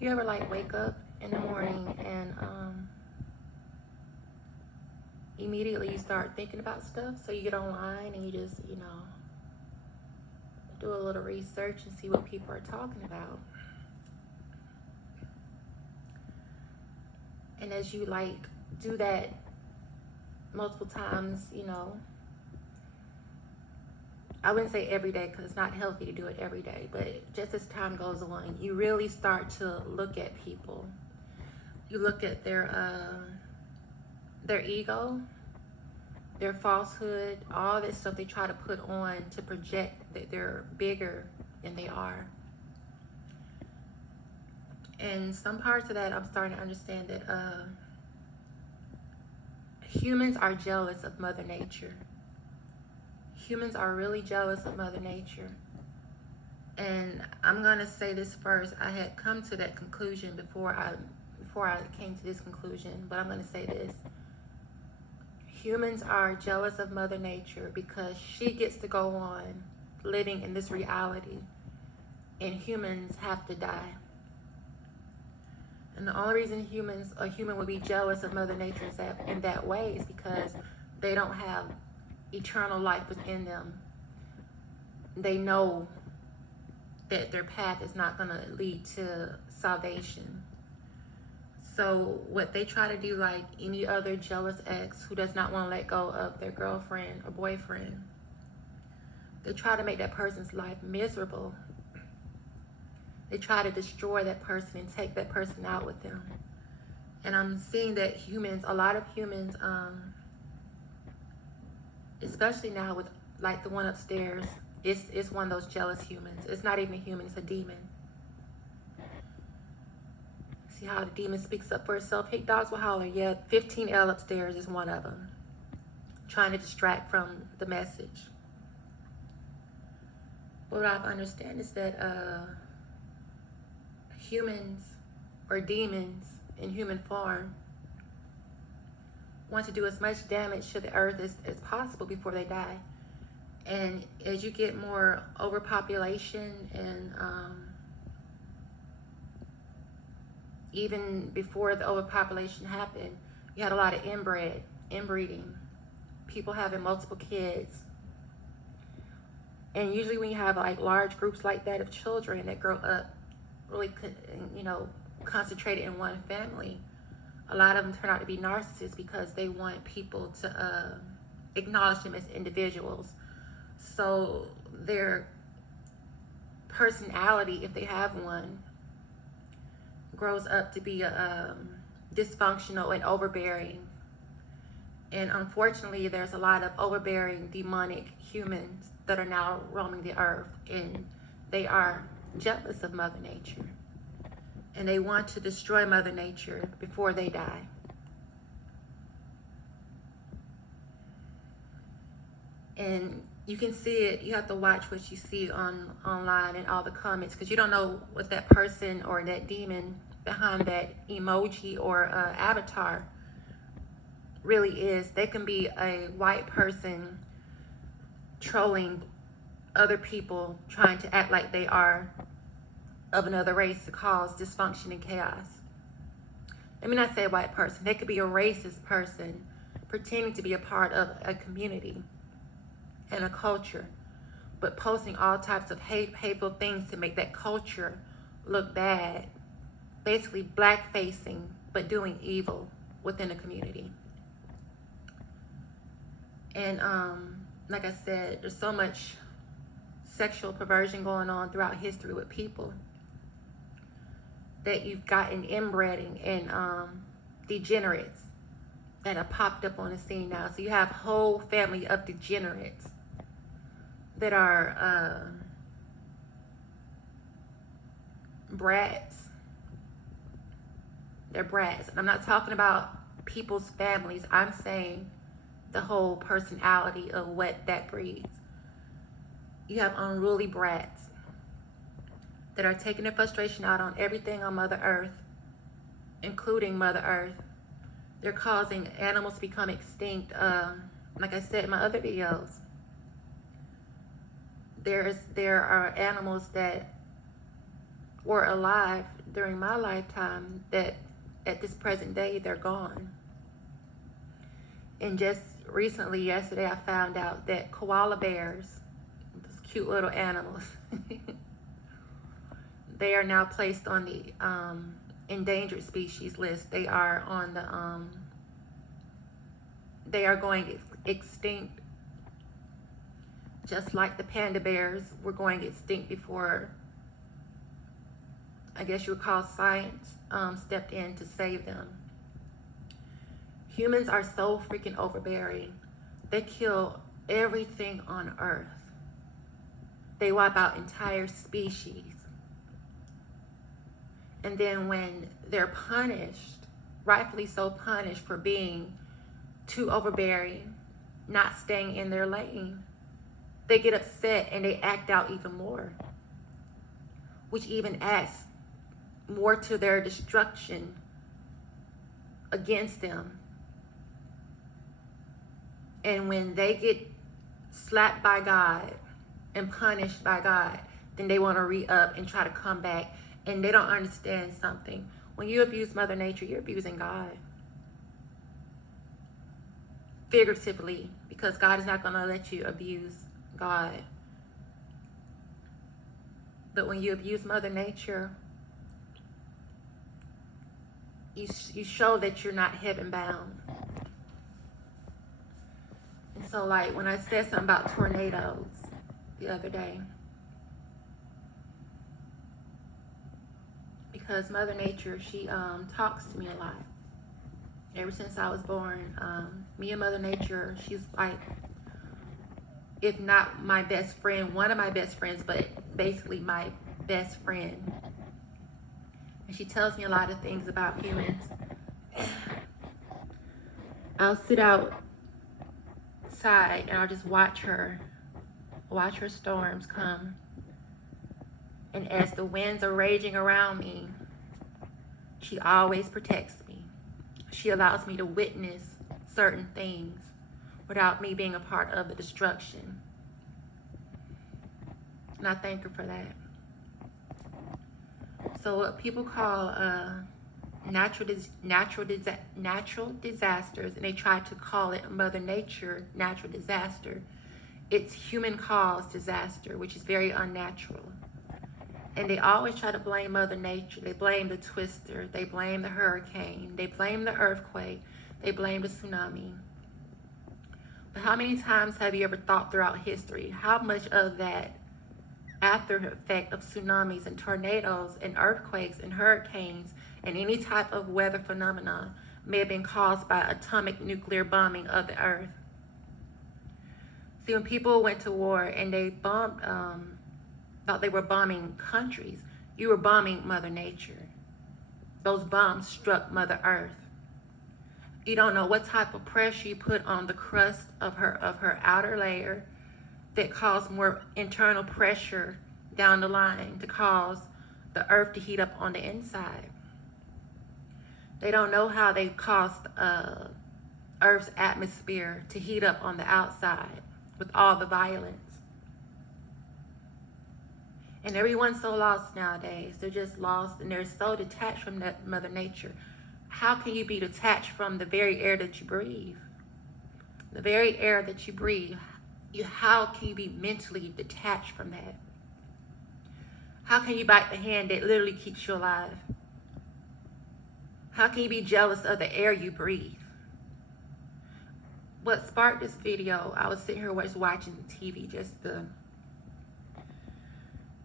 You ever like wake up in the morning and immediately you start thinking about stuff? So you get online and you just, do a little research and see what people are talking about. And as you like do that multiple times, I wouldn't say every day because it's not healthy to do it every day, but just as time goes on, you really start to look at people. You look at their ego, their falsehood, all this stuff they try to put on to project that they're bigger than they are. And some parts of that, I'm starting to understand that humans are jealous of Mother Nature. Humans are really jealous of Mother Nature. And I'm gonna say this first. I had come to that conclusion before I came to this conclusion, but I'm gonna say this. Humans are jealous of Mother Nature because she gets to go on living in this reality, and humans have to die. And the only reason a human would be jealous of Mother Nature in that way is because they don't have eternal life within them. They know that their path is not going to lead to salvation. So what they try to do, like any other jealous ex who does not want to let go of their girlfriend or boyfriend, they try to make that person's life miserable. They try to destroy that person and take that person out with them. And I'm seeing that a lot of humans, especially now with like the one upstairs, it's one of those jealous humans. It's not even a human, it's a demon. See how the demon speaks up for itself? Hey, dogs will holler. Yeah, 15L upstairs is one of them, trying to distract from the message. But what I understand is that humans or demons in human form want to do as much damage to the earth as possible before they die. And as you get more overpopulation and even before the overpopulation happened, you had a lot of inbreeding, people having multiple kids. And usually when you have like large groups like that of children that grow up really, concentrated in one family, a lot of them turn out to be narcissists because they want people to acknowledge them as individuals. So their personality, if they have one, grows up to be dysfunctional and overbearing. And unfortunately, there's a lot of overbearing demonic humans that are now roaming the earth, and they are jealous of Mother Nature. And they want to destroy Mother Nature before they die. And you can see it. You have to watch what you see online and all the comments, because you don't know what that person or that demon behind that emoji or avatar really is. They can be a white person trolling other people, trying to act like they are of another race to cause dysfunction and chaos. Let me not say a white person. They could be a racist person pretending to be a part of a community and a culture, but posting all types of hateful things to make that culture look bad. Basically blackfacing, but doing evil within a community. And like I said, there's so much sexual perversion going on throughout history with people that you've gotten inbreeding and degenerates that have popped up on the scene now. So you have whole family of degenerates that are brats. They're brats. And I'm not talking about people's families. I'm saying the whole personality of what that breeds. You have unruly brats that are taking their frustration out on everything on Mother Earth, including Mother Earth. They're causing animals to become extinct. Like I said in my other videos, there are animals that were alive during my lifetime that at this present day they're gone. And just recently, yesterday, I found out that koala bears, those cute little animals, they are now placed on the endangered species list. They are on the they are going extinct, just like the panda bears were going extinct before, I guess you would call science stepped in to save them. Humans are so freaking overbearing. They kill everything on Earth. They wipe out entire species. And then when they're punished, rightfully so punished for being too overbearing, not staying in their lane, they get upset and they act out even more, which even adds more to their destruction against them. And when they get slapped by God and punished by God, then they want to re-up and try to come back. And they don't understand something. When you abuse Mother Nature, you're abusing God. Figuratively, because God is not going to let you abuse God. But when you abuse Mother Nature, you show that you're not heaven bound. And so, like, when I said something about tornadoes the other day, because Mother Nature, she talks to me a lot. Ever since I was born, me and Mother Nature, she's like, if not my best friend, one of my best friends, but basically my best friend. And she tells me a lot of things about humans. I'll sit outside and I'll just watch her storms come. And as the winds are raging around me, she always protects me. She allows me to witness certain things without me being a part of the destruction. And I thank her for that. So what people call natural disasters, and they try to call it Mother Nature natural disaster, it's human-caused disaster, which is very unnatural. And they always try to blame Mother Nature. They blame the twister. They blame the hurricane. They blame the earthquake. They blame the tsunami. But how many times have you ever thought throughout history how much of that after effect of tsunamis and tornadoes and earthquakes and hurricanes and any type of weather phenomena may have been caused by atomic nuclear bombing of the earth? See, when people went to war and they bombed, thought they were bombing countries, you were bombing Mother Nature. Those bombs struck Mother Earth. You don't know what type of pressure you put on the crust of her outer layer that caused more internal pressure down the line to cause the earth to heat up on the inside. They don't know how they caused Earth's atmosphere to heat up on the outside with all the violence. And everyone's so lost nowadays. They're just lost and they're so detached from Mother Nature. How can you be detached from the very air that you breathe? The very air that you breathe. How can you be mentally detached from that? How can you bite the hand that literally keeps you alive? How can you be jealous of the air you breathe? What sparked this video, I was sitting here watching TV just to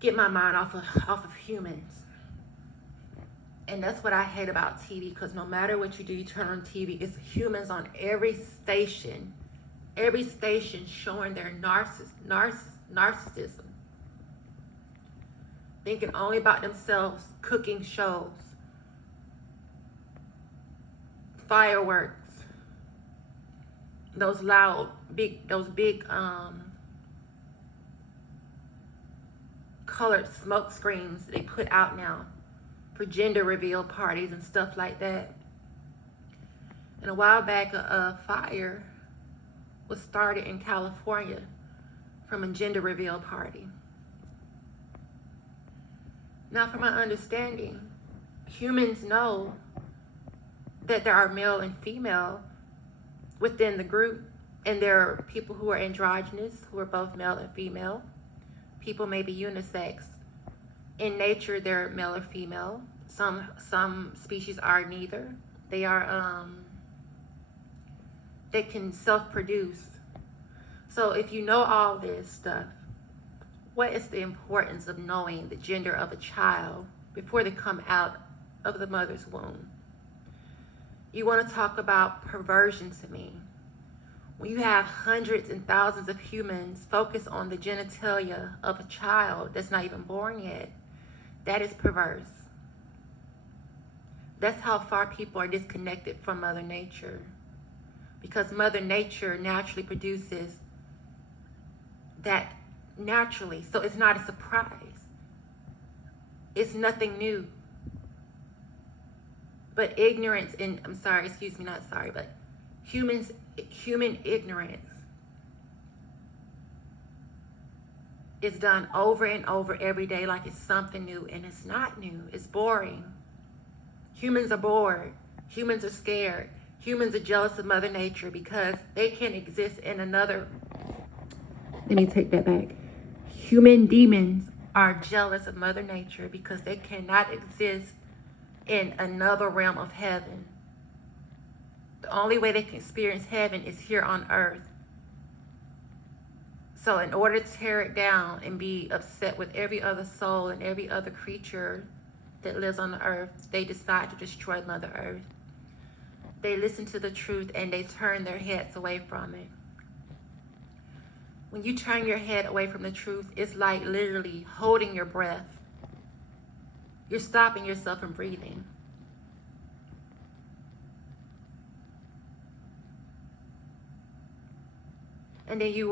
get my mind off of humans. And that's what I hate about TV, because no matter what you do, you turn on TV, it's humans on every station showing their narcissism, thinking only about themselves, cooking shows, fireworks, those big colored smoke screens they put out now for gender reveal parties and stuff like that. And a while back, a fire was started in California from a gender reveal party. Now, from my understanding, humans know that there are male and female within the group, and there are people who are androgynous, who are both male and female. People may be unisex. In nature, they're male or female. Some species are neither. They can self-produce. So if you know all this stuff, what is the importance of knowing the gender of a child before they come out of the mother's womb? You want to talk about perversion to me? When you have hundreds and thousands of humans focus on the genitalia of a child that's not even born yet, that is perverse. That's how far people are disconnected from Mother Nature. Because Mother Nature naturally produces that naturally. So it's not a surprise. It's nothing new. But ignorance and, human ignorance is done over and over every day like it's something new, and it's not new. It's boring. Humans are bored. Humans are scared. Humans are jealous of Mother Nature because they can't exist in another. Let me take that back. Human demons are jealous of Mother Nature because they cannot exist in another realm of heaven. The only way they can experience heaven is here on earth. So in order to tear it down and be upset with every other soul and every other creature that lives on the earth, they decide to destroy Mother Earth. They listen to the truth and they turn their heads away from it. When you turn your head away from the truth, it's like literally holding your breath. You're stopping yourself from breathing. And then you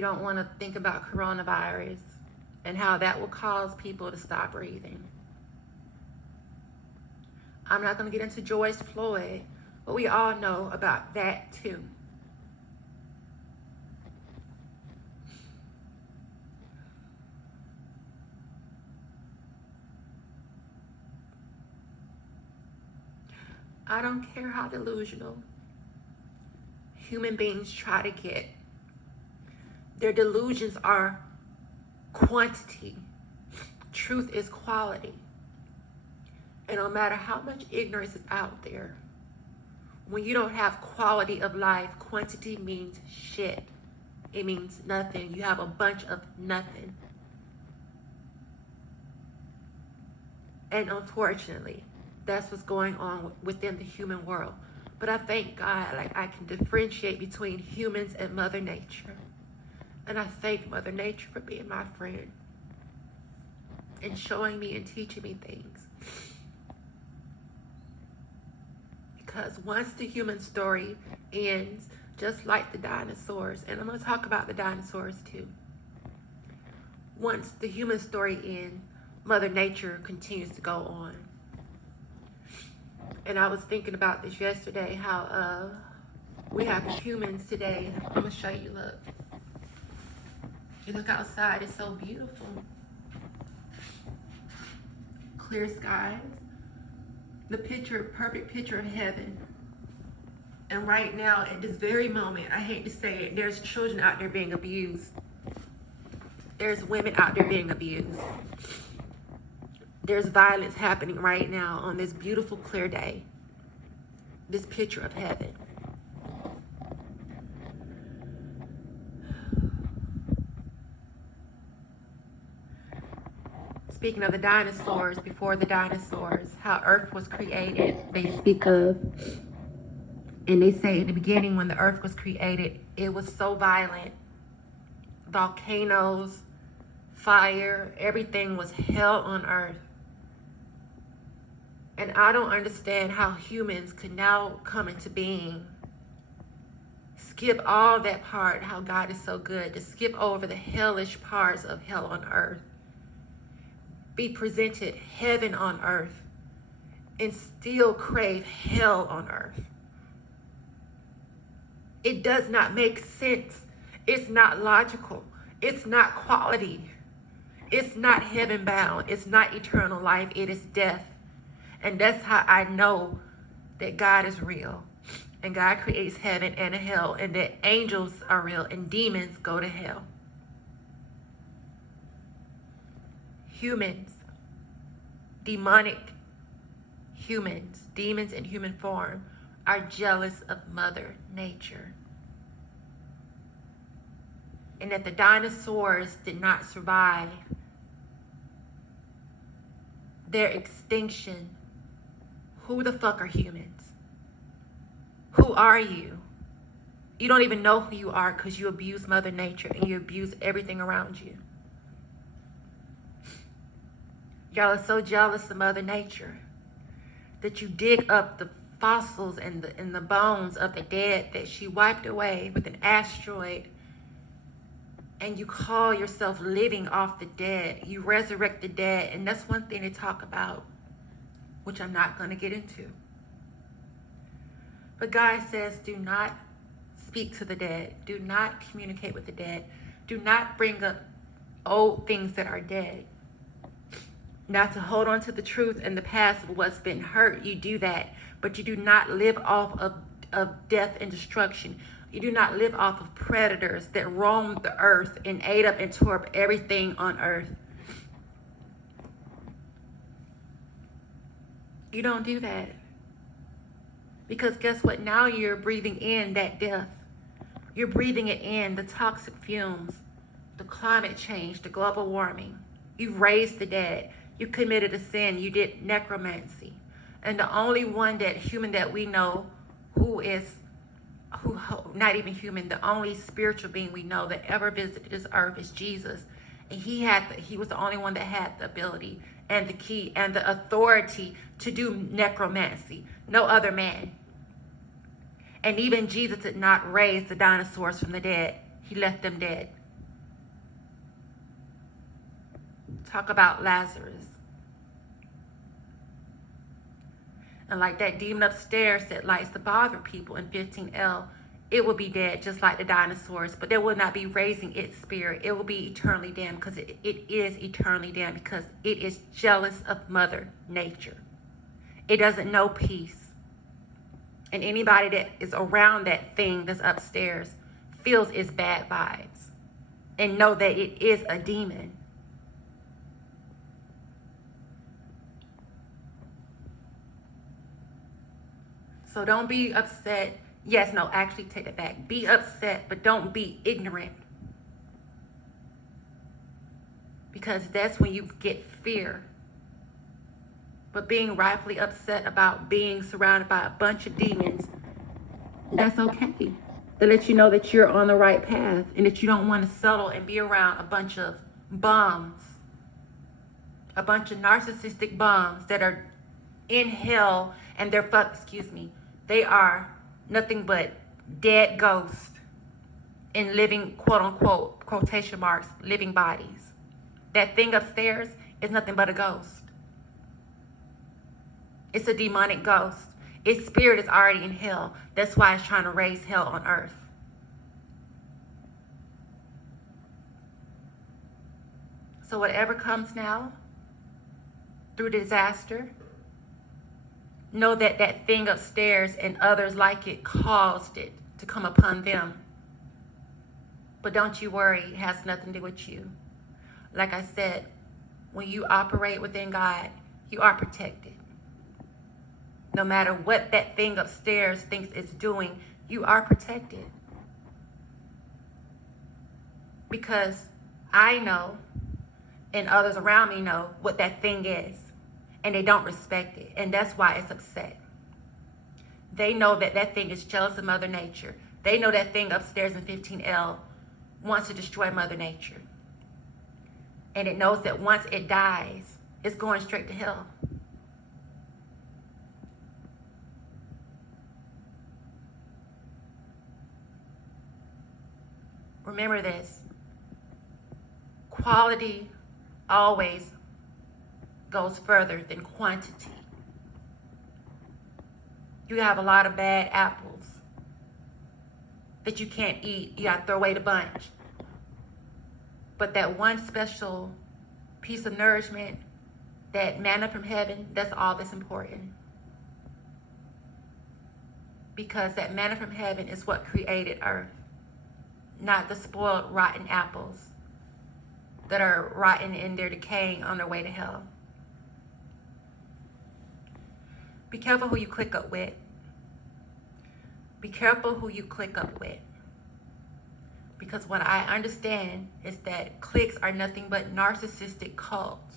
don't want to think about coronavirus and how that will cause people to stop breathing. I'm not going to get into George Floyd, but we all know about that too. I don't care how delusional human beings try to get. Their delusions are quantity. Truth is quality. And no matter how much ignorance is out there, when you don't have quality of life, quantity means shit. It means nothing. You have a bunch of nothing. And unfortunately, that's what's going on within the human world. But I thank God, I can differentiate between humans and Mother Nature. And I thank Mother Nature for being my friend and showing me and teaching me things. Because once the human story ends, just like the dinosaurs, and I'm going to talk about the dinosaurs too. Once the human story ends, Mother Nature continues to go on. And I was thinking about this yesterday, how we have humans today. I'm going to show you, look. You look outside, it's so beautiful. Clear skies. The perfect picture of heaven. And right now, at this very moment, I hate to say it, there's children out there being abused. There's women out there being abused. There's violence happening right now on this beautiful, clear day. This picture of heaven. Speaking of the dinosaurs, before the dinosaurs, how Earth was created, they speak of, and they say in the beginning when the Earth was created, it was so violent. Volcanoes, fire, everything was hell on Earth. And I don't understand how humans could now come into being. Skip all that part, how God is so good, to skip over the hellish parts of hell on earth. Be presented heaven on earth and still crave hell on earth. It does not make sense. It's not logical. It's not quality. It's not heaven bound. It's not eternal life. It is death. And that's how I know that God is real. And God creates heaven and a hell. And that angels are real and demons go to hell. Humans, demonic humans, demons in human form, are jealous of Mother Nature. And that the dinosaurs did not survive their extinction. Who the fuck are humans? Who are you? You don't even know who you are because you abuse Mother Nature and you abuse everything around you. Y'all are so jealous of Mother Nature that you dig up the fossils and the bones of the dead that she wiped away with an asteroid, and you call yourself living off the dead. You resurrect the dead, and that's one thing they talk about, which I'm not going to get into. But God says, do not speak to the dead. Do not communicate with the dead. Do not bring up old things that are dead. Not to hold on to the truth and the past of what's been hurt. You do that, but you do not live off of death and destruction. You do not live off of predators that roamed the earth and ate up and tore up everything on earth. You don't do that. Because guess what? Now you're breathing in that death. You're breathing it in, the toxic fumes, the climate change, the global warming. You raised the dead. You committed a sin. You did necromancy. And the only one that human that we know who not even human, the only spiritual being we know that ever visited this earth is Jesus. And he was the only one that had the ability and the key and the authority to do necromancy. No other man. And even Jesus did not raise the dinosaurs from the dead. He left them dead. Talk about Lazarus. And like that demon upstairs that likes to bother people in 15L, it will be dead just like the dinosaurs, but they will not be raising its spirit. It will be eternally damned because it is eternally damned because it is jealous of Mother Nature. It doesn't know peace. And anybody that is around that thing that's upstairs feels its bad vibes and know that it is a demon. So don't be upset. Yes, no, actually take it back. Be upset, but don't be ignorant. Because that's when you get fear. But being rightfully upset about being surrounded by a bunch of demons, that's okay. To let you know that you're on the right path and that you don't want to settle and be around a bunch of bums. A bunch of narcissistic bums that are in hell and they are nothing but dead ghosts in living, quote unquote, quotation marks, living bodies. That thing upstairs is nothing but a ghost. It's a demonic ghost. Its spirit is already in hell. That's why it's trying to raise hell on earth. So whatever comes now through disaster, know that that thing upstairs and others like it caused it to come upon them. But don't you worry, it has nothing to do with you. Like I said, when you operate within God, you are protected. No matter what that thing upstairs thinks it's doing, you are protected. Because I know, and others around me know, what that thing is. And they don't respect it. And that's why it's upset. They know that that thing is jealous of Mother Nature. They know that thing upstairs in 15L wants to destroy Mother Nature. And it knows that once it dies, it's going straight to hell. Remember this. Quality always goes further than quantity. You have a lot of bad apples that you can't eat. You got to throw away the bunch. But that one special piece of nourishment that manna from heaven, that's all that's important. Because that manna from heaven is what created earth, not the spoiled, rotten apples that are rotten and they're decaying on their way to hell. Be careful who you click up with. Be careful who you click up with. Because what I understand is that cliques are nothing but narcissistic cults.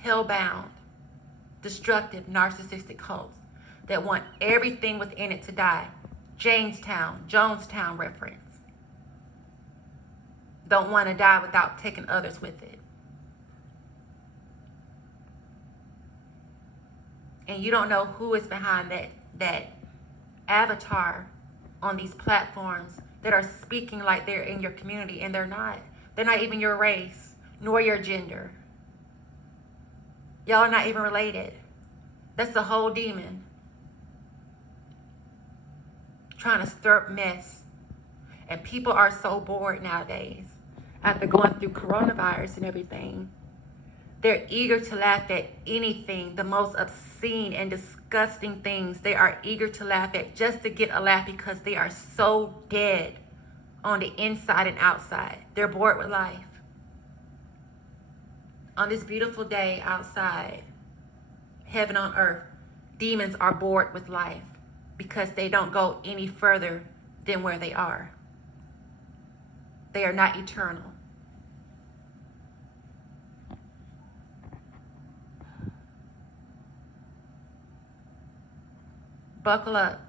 Hell-bound, destructive, narcissistic cults that want everything within it to die. Jamestown, Jonestown reference. Don't want to die without taking others with it. And you don't know who is behind that avatar on these platforms that are speaking like they're in your community, and they're not. They're not even your race, nor your gender. Y'all are not even related. That's the whole demon. Trying to stir up mess. And people are so bored nowadays after going through coronavirus and everything. They're eager to laugh at anything, the most obscene and disgusting things. They are eager to laugh at just to get a laugh because they are so dead on the inside and outside. They're bored with life. On this beautiful day outside, heaven on earth, demons are bored with life because they don't go any further than where they are. They are not eternal. Buckle up.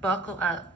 Buckle up.